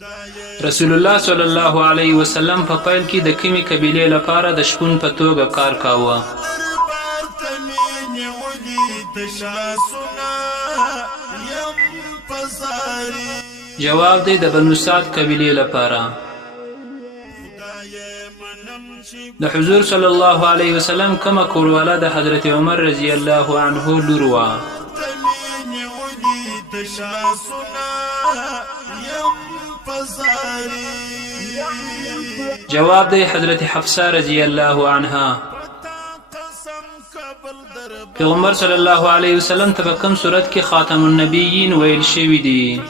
رسول الله صلی الله علیه وسلم په پیل کې د کومې قبیلې لپاره د شپون په توګه کار کاوه؟ جواب دی د بنو سعد قبیلې لپاره. د حضور صلی الله علیه وسلم کومه کورواله د حضرت عمر رضی الله عنه لور وه؟ جواب دی حضرت حفصه رضی الله عنها. پیغمبر صلی الله علیه وسلم ته په کوم صورت کې خاتم النبیین ویل شوي دي؟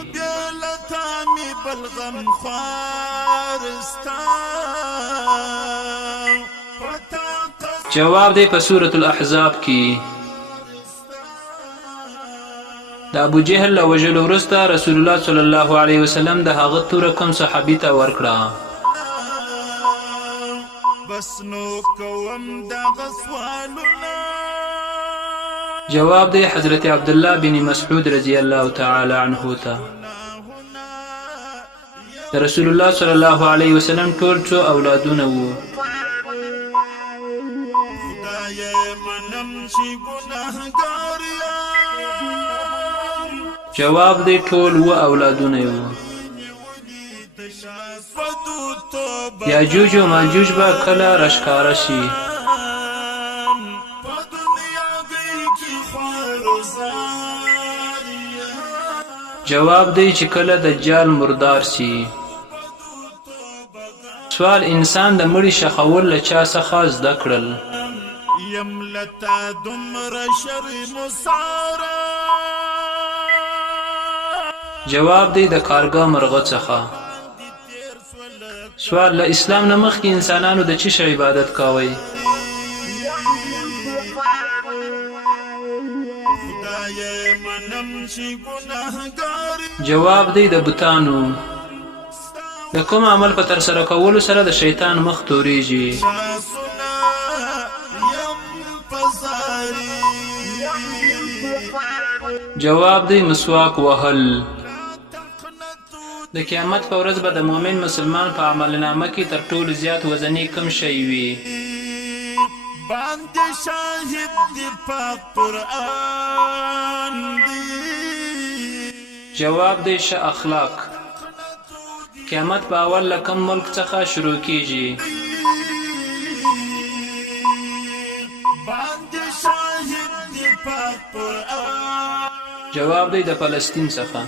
جواب دی په سورة الاحزاب کې. د ابو جهل له وژلو وروسته رسول الله صلی الله علیه وسلم د هغه توره کوم صحابي ته ورکړه؟ جواب دی حضرت عبدالله بن مسعود رضی الله تعالی عنه ته. د رسول الله صلی الله علیه وسلم ټول څو اولادونه وو؟ جواب دی ټول و اولادونه وو. یاجوج و ماجوج به کله راښکاره شي؟ جواب دی چې کله دجال مردار شي. سوال انسان د مړي شخول له چا څخه زده کړل؟ جواب دی د کارګاه مرغه څخه. سوال له اسلام نه مخکې انسانانو د څه شي عبادت کاوه؟ جواب دی د بتانو. د کوم عمل په ترسره کولو سره د شیطان مخ توریږي؟ جواب دی مسواک وهل. د قیامت په ورځ به د مؤمن مسلمان په عملنامه کې تر ټولو زیات وزني کوم شی وي؟ جواب دی ښه اخلاق. قیامت په اول له کوم ملک څخه شروع کیږي؟ جواب دی د فلسطین څخه.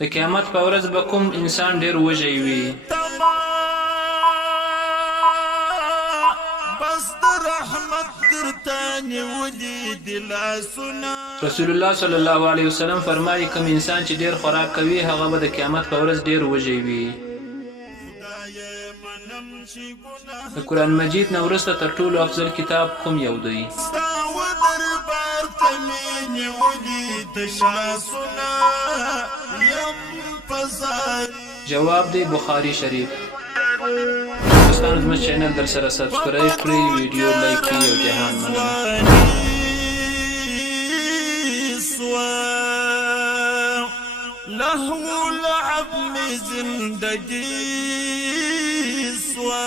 د قیامت په ورځ به کوم انسان ډیر وږی وي؟ رسول الله صلی الله علیه وسلم فرمایي کوم انسان چې ډیر خوراک کوي هغه به د قیامت په ورځ ډیر وږی وي. د قرآن مجید نه وروسته تر ټولو افضل کتاب کوم یو دی؟ جواب دی بخاری شریف. دوستانو زموږ چینل در سره سبسکرایب کړئ، ویډیو لایک کړئ او جهان مننه. لهو لعب میں زندگی سوا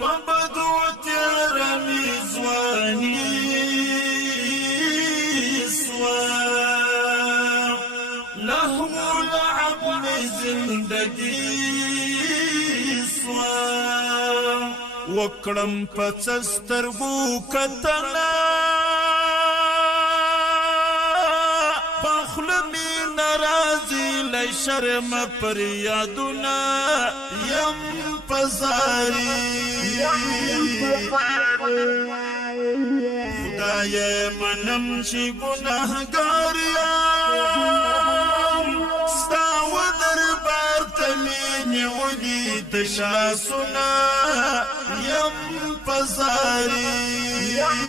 پبدو تیرا میزوانی سوا لهو لعب میں زندگی سوا وکړم پڅسترګو کتنا شرم پر یادونا یم پزاری خدای منم چی گناهگار یم ستا و دربار تمینی ولی تشاسونا یم پزاری